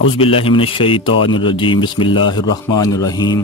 اعوذ باللہ من الشیطان الرجیم، بسم اللہ الرحمن الرحیم۔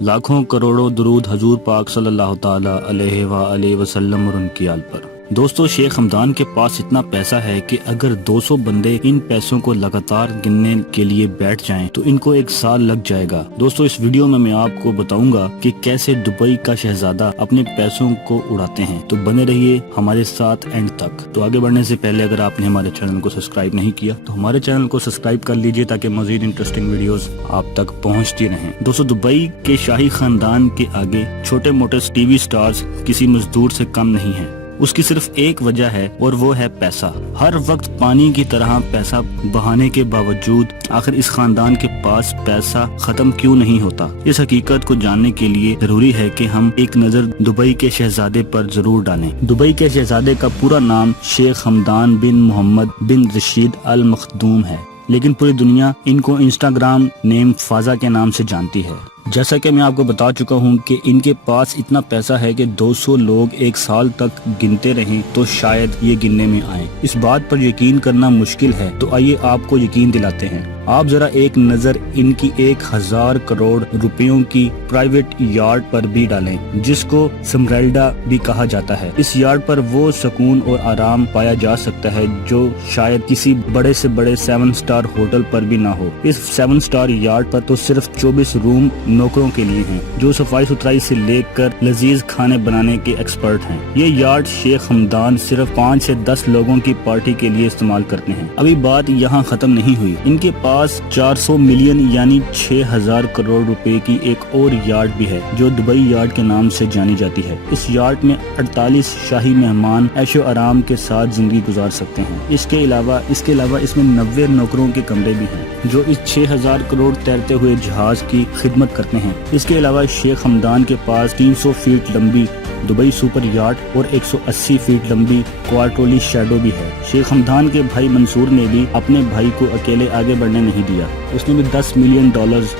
لاکھوں کروڑوں درود حضور پاک صلی اللہ تعالی علیہ وآلہ وسلم اور ان کی آل پر۔ دوستو، شیخ حمدان کے پاس اتنا پیسہ ہے کہ اگر 200 بندے ان پیسوں کو لگاتار گننے کے لیے بیٹھ جائیں تو ان کو 1 سال لگ جائے گا۔ دوستو، اس ویڈیو میں آپ کو بتاؤں گا کہ کیسے دبئی کا شہزادہ اپنے پیسوں کو اڑاتے ہیں، تو بنے رہیے ہمارے ساتھ اینڈ تک۔ تو آگے بڑھنے سے پہلے اگر آپ نے ہمارے چینل کو سبسکرائب نہیں کیا تو ہمارے چینل کو سبسکرائب کر لیجئے تاکہ مزید انٹرسٹنگ ویڈیوز آپ تک پہنچتی رہیں۔ دوستو، دبئی کے شاہی خاندان کے آگے چھوٹے موٹے ٹی وی سٹارز کسی مزدور سے کم نہیں ہیں۔ اس کی صرف ایک وجہ ہے اور وہ ہے پیسہ۔ ہر وقت پانی کی طرح پیسہ بہانے کے باوجود آخر اس خاندان کے پاس پیسہ ختم کیوں نہیں ہوتا؟ اس حقیقت کو جاننے کے لیے ضروری ہے کہ ہم ایک نظر دبئی کے شہزادے پر ضرور ڈالیں۔ دبئی کے شہزادے کا پورا نام شیخ حمدان بن محمد بن رشید المختوم ہے، لیکن پوری دنیا ان کو انسٹاگرام نیم فازا کے نام سے جانتی ہے۔ جیسا کہ میں آپ کو بتا چکا ہوں کہ ان کے پاس اتنا پیسہ ہے کہ 200 لوگ 1 سال تک گنتے رہیں تو شاید یہ گننے میں آئیں۔ اس بات پر یقین کرنا مشکل ہے، تو آئیے آپ کو یقین دلاتے ہیں۔ آپ ذرا ایک نظر ان کی 1000 کروڑ روپیوں کی پرائیویٹ یارڈ پر بھی ڈالیں، جس کو سمریلڈا بھی کہا جاتا ہے۔ اس یارڈ پر وہ سکون اور آرام پایا جا سکتا ہے جو شاید کسی بڑے سے بڑے 7 سٹار ہوٹل پر بھی نہ ہو۔ اس 7 سٹار یارڈ پر تو صرف 24 روم نوکروں کے لیے ہیں، جو صفائی ستھرائی سے لے کر لذیذ کھانے بنانے کے ایکسپرٹ ہیں۔ یہ یارڈ شیخ حمدان صرف 5 سے 10 لوگوں کی پارٹی کے لیے استعمال کرتے ہیں۔ ابھی بات یہاں ختم نہیں ہوئی، ان کے پاس 400 ملین یعنی 6000 کروڑ روپے کی ایک اور یارڈ بھی ہے جو دبئی یارڈ کے نام سے جانی جاتی ہے۔ اس یارڈ میں 48 شاہی مہمان عیش و آرام کے ساتھ زندگی گزار سکتے ہیں۔ اس کے علاوہ اس میں 90 نوکروں کے کمرے بھی ہیں جو اس 6000 کروڑ تیرتے ہوئے جہاز کی خدمت کرتے ہیں۔ اس کے علاوہ شیخ حمدان کے پاس 300 فیٹ لمبی دبئی سپر یارڈ اور 180 فیٹ لمبی کوارٹرلی شیڈو بھی ہے۔ شیخ حمدان کے بھائی منصور نے بھی اپنے بھائی کو اکیلے آگے بڑھنے نہیں دیا۔ اس نے بھی $10 ملین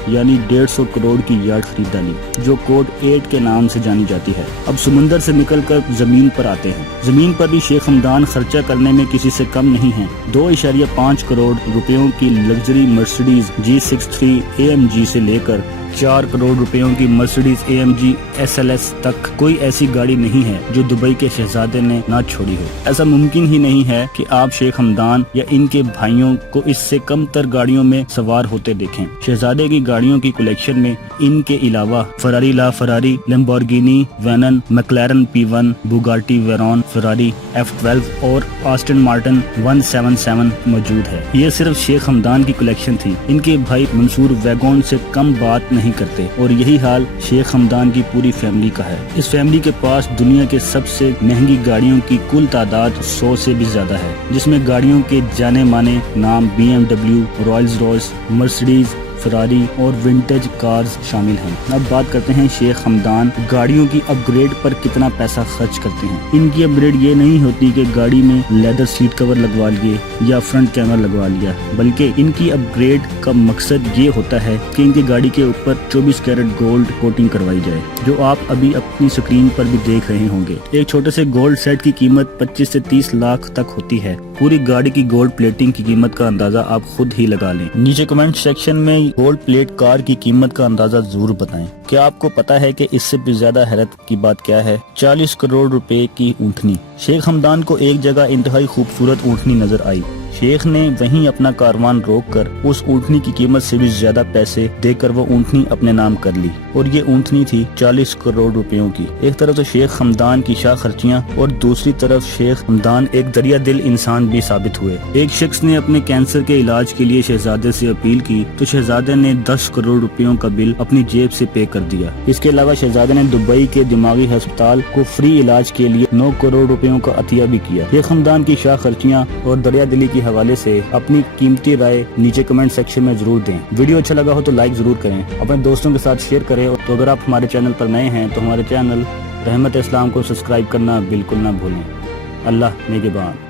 یعنی 150 کروڑ کی یارڈ خرید ڈالی جو کوڈ 8 کے نام سے جانی جاتی ہے۔ اب سمندر سے نکل کر زمین پر آتے ہیں۔ زمین پر بھی شیخ حمدان خرچہ کرنے میں کسی سے کم نہیں ہیں۔ 2.5 کروڑ روپیوں کی لگژری مرسڈیز G63 AMG سے لے کر 4 کروڑ روپیوں کی مرسڈیز AMG SLS تک کوئی ایسی گاڑی نہیں ہے جو دبئی کے شہزادے نے نہ چھوڑی ہو۔ ایسا ممکن ہی نہیں ہے کہ آپ شیخ حمدان یا ان کے بھائیوں کو اس سے کم تر گاڑیوں میں سوار ہوتے دیکھیں۔ شہزادے کی گاڑیوں کی کلیکشن میں ان کے علاوہ فراری لا فراری، لیمبورگینی وینن، میکلارن P1، بوگاٹی ویرون، فراری F12 اور آسٹن مارٹن 177 موجود ہے۔ یہ صرف شیخ حمدان کی کلیکشن تھی۔ ان کے بھائی منصور ویگون سے کم بات نہیں کرتے، اور یہی حال شیخ حمدان کی پوری فیملی کا ہے۔ اس فیملی کے پاس دنیا کے سب سے مہنگی گاڑیوں کی کل تعداد 100 سے بھی زیادہ ہے، جس میں گاڑیوں کے جانے مانے نام BMW، رائلز رائس، مرسڈیز، فراری اور ونٹیج کارز شامل ہیں۔ اب بات کرتے ہیں شیخ حمدان گاڑیوں کی اپ گریڈ پر کتنا پیسہ خرچ کرتے ہیں۔ ان کی اپ گریڈ یہ نہیں ہوتی کہ گاڑی میں لیدر سیٹ کور لگوا لیے یا فرنٹ کیمرہ لگوا لیا، بلکہ ان کی اپ گریڈ کا مقصد یہ ہوتا ہے کہ ان کی گاڑی کے اوپر 24 کیرٹ گولڈ کوٹنگ کروائی جائے، جو آپ ابھی اپنی سکرین پر بھی دیکھ رہے ہوں گے۔ ایک چھوٹے سے گولڈ سیٹ کی قیمت 25 سے 30 لاکھ تک ہوتی ہے۔ پوری گاڑی کی گولڈ پلیٹنگ کی قیمت کا اندازہ آپ خود ہی لگا لیں۔ نیچے کمنٹ سیکشن میں گولڈ پلیٹ کار کی قیمت کا اندازہ ضرور بتائیں۔ کیا آپ کو پتا ہے کہ اس سے بھی زیادہ حیرت کی بات کیا ہے؟ 40 کروڑ روپے کی اونٹنی۔ شیخ حمدان کو ایک جگہ انتہائی خوبصورت اونٹنی نظر آئی۔ شیخ نے وہیں اپنا کاروان روک کر اس اونٹنی کی قیمت سے بھی زیادہ پیسے دے کر وہ اونٹنی اپنے نام کر لی، اور یہ اونٹنی تھی 40 کروڑ روپیوں کی۔ ایک طرف تو شیخ حمدان کی شاہ خرچیاں اور دوسری طرف شیخ حمدان ایک دریا دل انسان بھی ثابت ہوئے۔ ایک شخص نے اپنے کینسر کے علاج کے لیے شہزادے سے اپیل کی تو شہزادے نے 10 کروڑ روپیوں کا بل اپنی جیب سے پے کر دیا۔ اس کے علاوہ شہزادے نے دبئی کے دماغی ہسپتال کو فری علاج کے لیے 9 کروڑ روپیوں کا عطیہ بھی کیا۔ شیخ حمدان کی شاہ خرچیاں اور دریا دلی کی حوالے سے اپنی قیمتی رائے نیچے کمنٹ سیکشن میں ضرور دیں۔ ویڈیو اچھا لگا ہو تو لائک ضرور کریں، اپنے دوستوں کے ساتھ شیئر کریں، تو اگر آپ ہمارے چینل پر نئے ہیں تو ہمارے چینل رحمت اسلام کو سبسکرائب کرنا بالکل نہ بھولیں۔ اللہ نگہبان۔